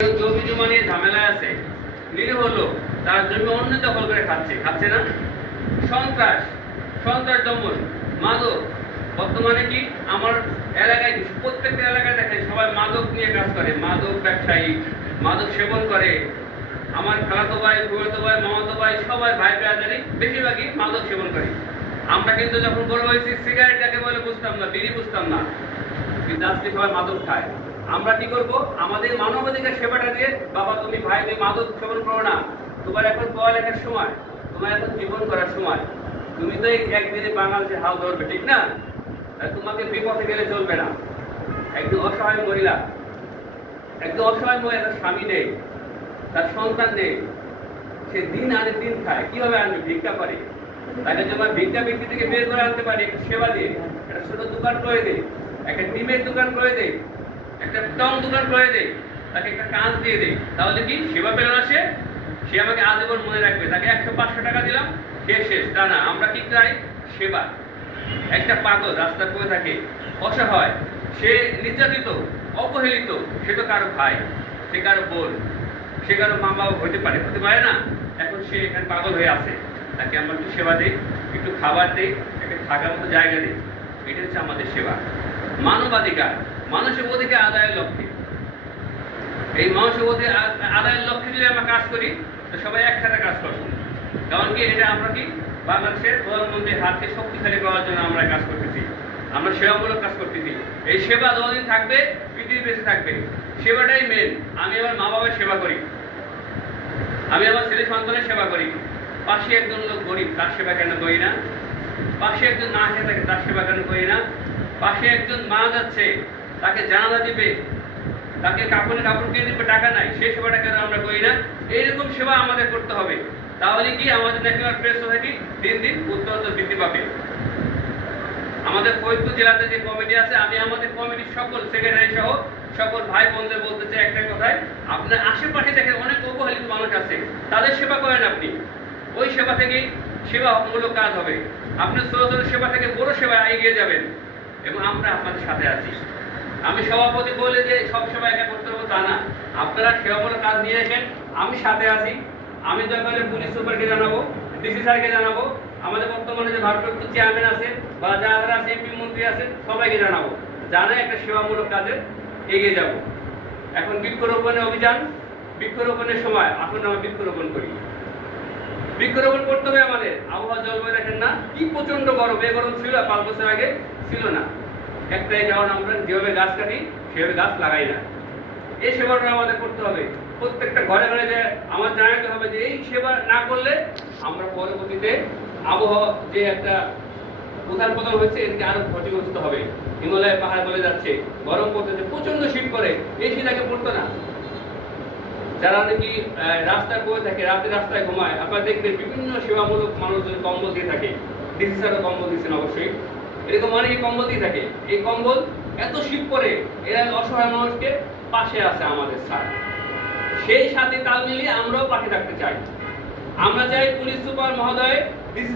জমি জমা নিয়ে ঝামেলায় আছে, নিরীহ লোক তার জমি অন্য দখল করে খাচ্ছে না। সন্ত্রাস, সন্ত্রাস দমন, মাদক। বর্তমানে কি আমার এলাকায় প্রত্যেকটা এলাকায় দেখেন সবাই মাদক নিয়ে কাজ করে, মাদক ব্যবসায়ী মাদক সেবন করে। আমার খালাতো ভাই, ফুফাতো ভাই, মামাতো ভাই সবাই ভাই ব্রাদারই বেশিরভাগই মাদক সেবন করে। আমরা কিন্তু যখন বড় হয়েছি সিগারেট কাকে বলে বুঝতাম না, বিড়ি বুঝতাম না, কিন্তু আজকে সবাই মাদক খায়। আমরা কি করব? আমাদের মানবাধিকার সেবাটা দিয়ে, বাবা তুমি ভাই তুমি মাদক সেবন করো না, তোমার এখন পড়ালেখার সময়, তোমার এখন জীবন করার সময়, তুমি তো একদিনে বাংলাদেশের হাল ধরবে, ঠিক না? তোমাকে বিপথে গেলে চলবে না। একদম অসহায় মহিলা, একদম অসহায় মহিলা, তার স্বামী নেই, তার সন্তান নেই, সে দিন আনে দিন খায়, কিভাবে আনবে? ভিক্ষা করে। তাকে যদি ভিক্ষা ব্যক্তি থেকে বের করে আনতে পারি একটু সেবা দিয়ে, একটা ছোট দোকান করে দেয়, একটা ডিমের দোকান করে দেয়, একটা টং দোকান করে দেয়, তাকে একটা কাজ দিয়ে দেয়, তাহলে কি সেবা পেল না? সে আমাকে আজীবন মনে রাখবে। তাকে 100-500 টাকা দিলাম, সে শেষ, তা না। আমরা কি চাই? সেবা। একটা পাগল রাস্তা পড়ে থাকে, অসহায়, সে নির্যাতিত, অবহেলিত, সে তো কারো ভাই, সে কারো বোন, সে কারো মা বাবা হতে পারে না। এখন সে এখানে পাগল হয়ে আছে, তাকে আমরা একটু সেবা দিই, একটু খাবার দিই, একটা থাকার মতো জায়গা দিই। এটা হচ্ছে আমাদের সেবা। মানবাধিকার, মানুষের অধিকার আদায়ের লক্ষ্যে, এই মানুষের অধিকার আদায়ের লক্ষ্যে যদি আমরা কাজ করি, তো সবাই একসাথে কাজ করবো। কারণ কি এটা আমরা কি বাংলাদেশের প্রধানমন্ত্রীর হাতকে শক্তিশালী করার জন্য আমরা কাজ করতেছি, আমরা সেবামূলক কাজ করতেছি। এই সেবা যতদিন থাকবে পৃথিবী বেঁচে থাকবে, সেবাটাই মেন। আমি আমার মা বাবার সেবা করি, আমি আমার ছেলে সন্তানের সেবা করি। পাশে একজন লোক গরিব, তার সেবা কেন করি না? পাশে একজন না খেয়ে থাকে, তার সেবা কেন করি না? পাশে একজন মা যাচ্ছে, তাকে জানালা দিবে, তাকে কাপড় কিনে দিবে, টাকা নাই, সেই সেবাটা কেন আমরা করি না? এইরকম সেবা আমাদের করতে হবে। তাহলে কি আমাদের ন্যাশনাল প্রেস সোসাইটি দিন দিন উত্তরোত্তর বৃদ্ধি পাবে। আমাদের ফরিদপুর জেলাতে যে কমিটি আছে, আমি আমাদের কমিটির সকল সেক্রেটারি সহ সকল ভাই বোনদের বলতে চাই একটা কথাই, আপনার আশেপাশে দেখেন অনেক অবহেলিত মানুষ আছে, তাদের সেবা করেন আপনি। ওই সেবা থেকেই সেবামূলক কাজ হবে। আপনি ছোট ছোট সেবা থেকে বড় সেবা এগিয়ে যাবেন, এবং আমরা আপনাদের সাথে আছি। আমি সভাপতি বলে যে সব সেবা একা করতে হবে তা না, আপনারা সেবামূলক কাজ নিয়ে আসেন, আমি সাথে আছি। আমি দরকার হলে পুলিশ সুপারকে জানাবো, ডিসি স্যারকে জানাবো, আমাদের বর্তমানে যে ভারপ্রাপ্ত চেয়ারম্যান আছে বা যারা আছে এমপি মন্ত্রী আছে, সবাইকে জানাবো, জানাই একটা সেবামূলক কাজে এগিয়ে যাব। এখন বৃক্ষরোপণের অভিযান, বৃক্ষরোপণের সময় এখন আমরা বৃক্ষরোপণ করি। বৃক্ষরোপণ করতে হবে আমাদের। আবহাওয়া জলবায়ু দেখেন না কি প্রচন্ড গরম, এই গরম ছিল 5 বছর আগে, ছিল না। একটাই কারণ, আমরা যেভাবে গাছ কাটি সেভাবে গাছ লাগাই না। এই সেবাটা আমাদের করতে হবে। প্রত্যেকটা ঘরে ঘরে যে আমার জানাতে হবে যে এই সেবা না করলে আমরা পরবর্তীতে আবহাওয়া যে একটা উত্থান পতন হয়েছে, এদিকে আরো ক্ষতিগ্রস্ত হবে। হিমালয় পাহাড় বলে যাচ্ছে, গরম পড়তেছে, প্রচন্ড শীত করে, এই শীত আগে পড়তো না। যারা নাকি রাস্তায় পড়ে থাকে, রাতে রাস্তায় ঘুমায়, আপনারা দেখবেন বিভিন্ন সেবামূলক মানুষজন কম্বল দিয়ে থাকে। ডিসি স্যারও কম্বল দিচ্ছেন অবশ্যই, এরকম অনেকে কম্বল দিয়ে থাকে। এই কম্বল এত শীত পরে, এরা অসহায় মানুষকে পাশে আছে আমাদের স্যার, সেই সাথে তাল মিলিয়ে আমরাও পাশে থাকতে চাই। আমরা চাই পুলিশ সুপার মহোদয়